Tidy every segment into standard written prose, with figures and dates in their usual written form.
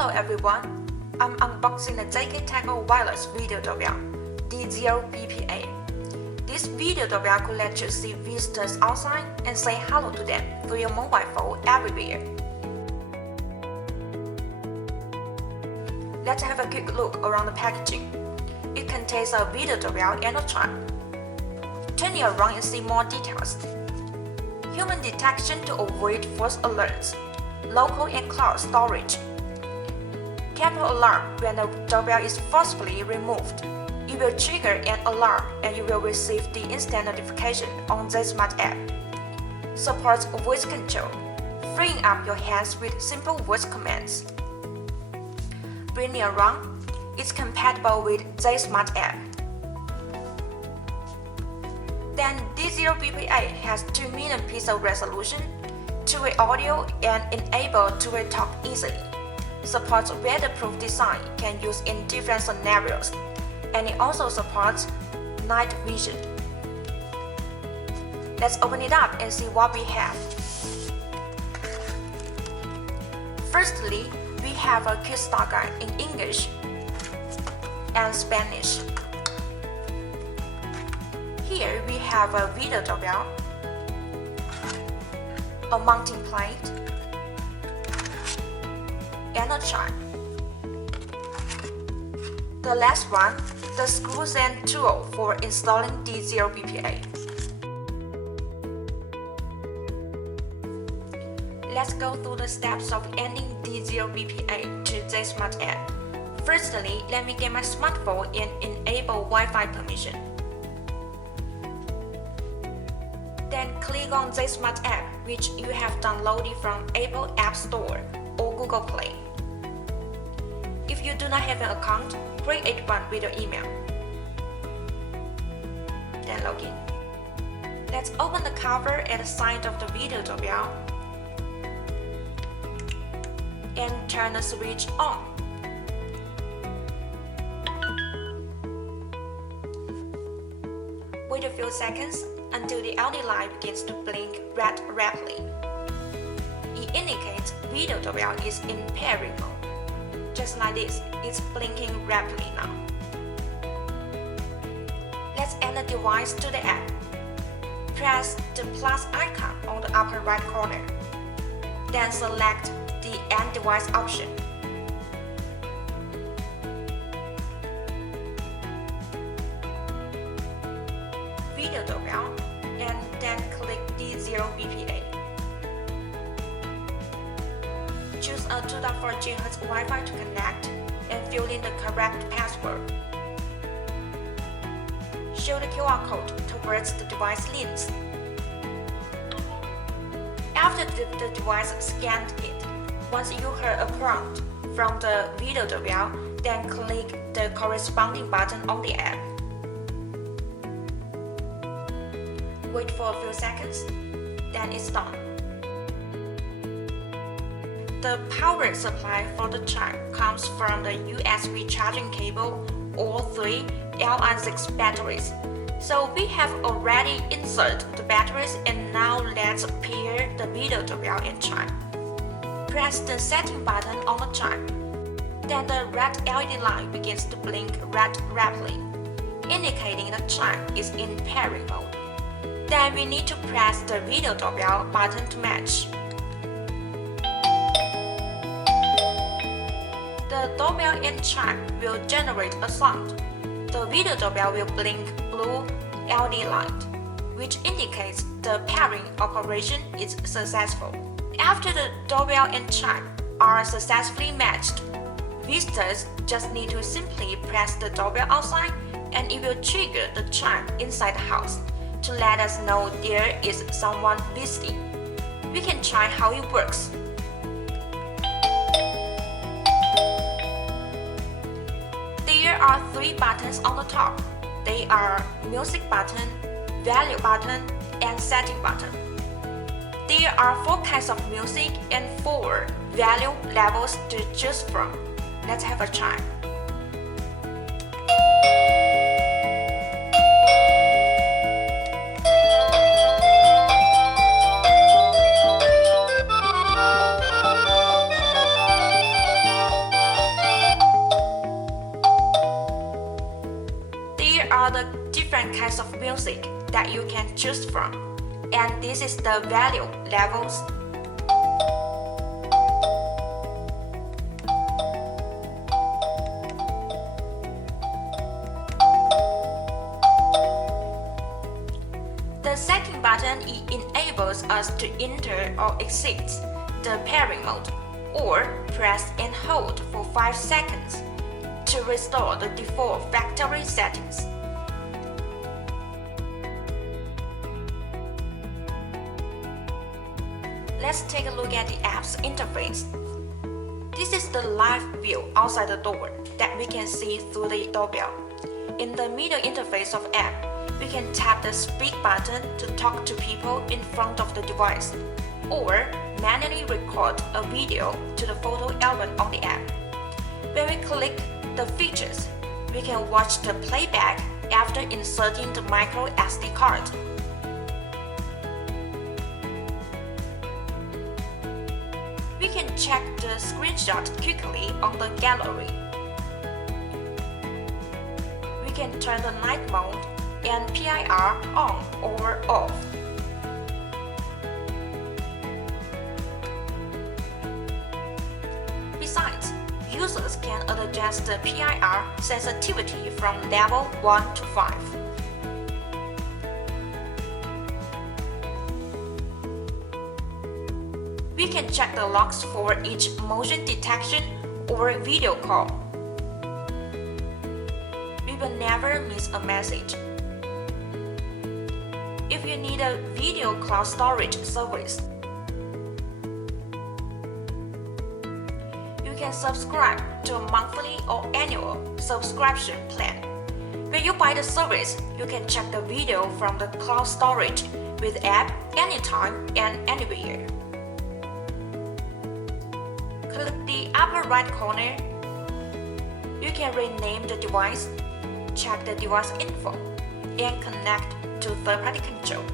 Hello everyone, I'm unboxing the ZKTeco wireless video doorbell, D0BPA. This video doorbell could let you see visitors outside and say hello to them through your mobile phone everywhere. Let's have a quick look around the packaging. It contains a video doorbell and a chime. Turn it around and see more details. Human detection to avoid false alerts. Local and cloud storage. Camera alarm when the doorbell is forcibly removed. It will trigger an alarm and you will receive the instant notification on ZSmart app. Supports voice control, freeing up your hands with simple voice commands. Bring it around. It's compatible with ZSmart app. Then D0BPA has 2 million pixel resolution, two-way audio, and enable two-way talk easily. Supports weatherproof design, can use in different scenarios, and it also supports night vision. Let's open it up and see what we have. Firstly, we have a quick start guide in English and Spanish. Here we have a video doorbell, a mounting plate, and a chime. The last one, the screws and tool for installing D0BPA. Let's go through the steps of adding D0BPA to ZSmart app. Firstly, let me get my smartphone and enable Wi-Fi permission. Then click on ZSmart app, which you have downloaded from Apple App Store or Google Play. If you do not have an account, create one with your email. Then log in. Let's open the cover at the side of the video doorbell and turn the switch on. Wait a few seconds until the LED light begins to blink red rapidly. It indicates video doorbell is in pairing mode. Just like this, it's blinking rapidly now. Let's add the device to the app. Press the plus icon on the upper right corner. Then select the Add Device option. Video doorbell, and then click D0BPA. Choose a 2.4 GHz Wi-Fi to connect and fill in the correct password. Show the QR code towards the device links. After the device scanned it, once you hear a prompt from the video doorbell, then click the corresponding button on the app. Wait for a few seconds, then it's done. The power supply for the chime comes from the USB charging cable or 3 Li6 batteries. So we have already inserted the batteries, and now let's pair the video doorbell and chime. Press the setting button on the chime. Then the red LED light begins to blink red rapidly, indicating the chime is in pairing mode. Then we need to press the video doorbell button to match. The doorbell and chime will generate a sound. The video doorbell will blink blue LED light, which indicates the pairing operation is successful. After the doorbell and chime are successfully matched, visitors just need to simply press the doorbell outside and it will trigger the chime inside the house to let us know there is someone visiting. We can try how it works. There are 3 buttons on the top. They are music button, value button, and setting button. There are 4 kinds of music and 4 value levels to choose from. Let's have a try. that you can choose from, and this is the value levels. The setting button enables us to enter or exit the pairing mode, or press and hold for 5 seconds to restore the default factory settings. Let's take a look at the app's interface. This is the live view outside the door that we can see through the doorbell. In the middle interface of app, we can tap the speak button to talk to people in front of the device, or manually record a video to the photo album on the app. When we click the features, we can watch the playback after inserting the micro SD card. We can check the screenshot quickly on the gallery. We can turn the night mode and PIR on or off. Besides, users can adjust the PIR sensitivity from level 1 to 5. We can check the logs for each motion detection or video call. We will never miss a message. If you need a video cloud storage service, you can subscribe to a monthly or annual subscription plan. When you buy the service, you can check the video from the cloud storage with app anytime and anywhere. Click the upper right corner. You can rename the device, check the device info, and connect to third-party control.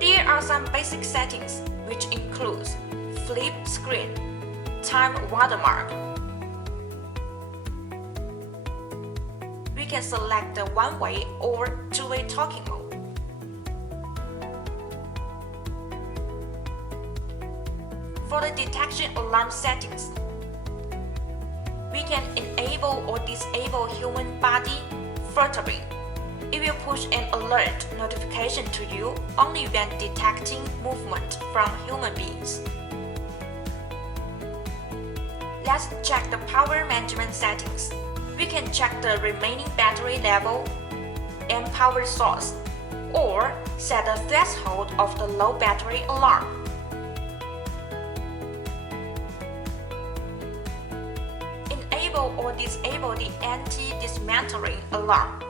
There are some basic settings, which includes flip screen, time watermark. We can select the one-way or two-way talking mode. For the detection alarm settings, we can enable or disable human body filtering. It will push an alert notification to you only when detecting movement from human beings. Let's check the power management settings. We can check the remaining battery level and power source, or set the threshold of the low battery alarm. Enable or disable the anti-dismantling alarm.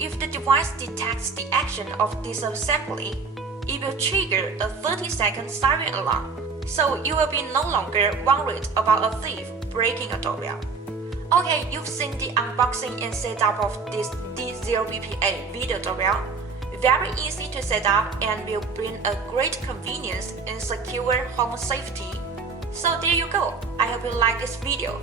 If the device detects the action of disassembly, it will trigger a 30-second siren alarm, so you will be no longer worried about a thief breaking a doorbell. Okay, you've seen the unboxing and setup of this D0BPA video doorbell. Very easy to set up and will bring a great convenience and secure home safety. So there you go. I hope you like this video.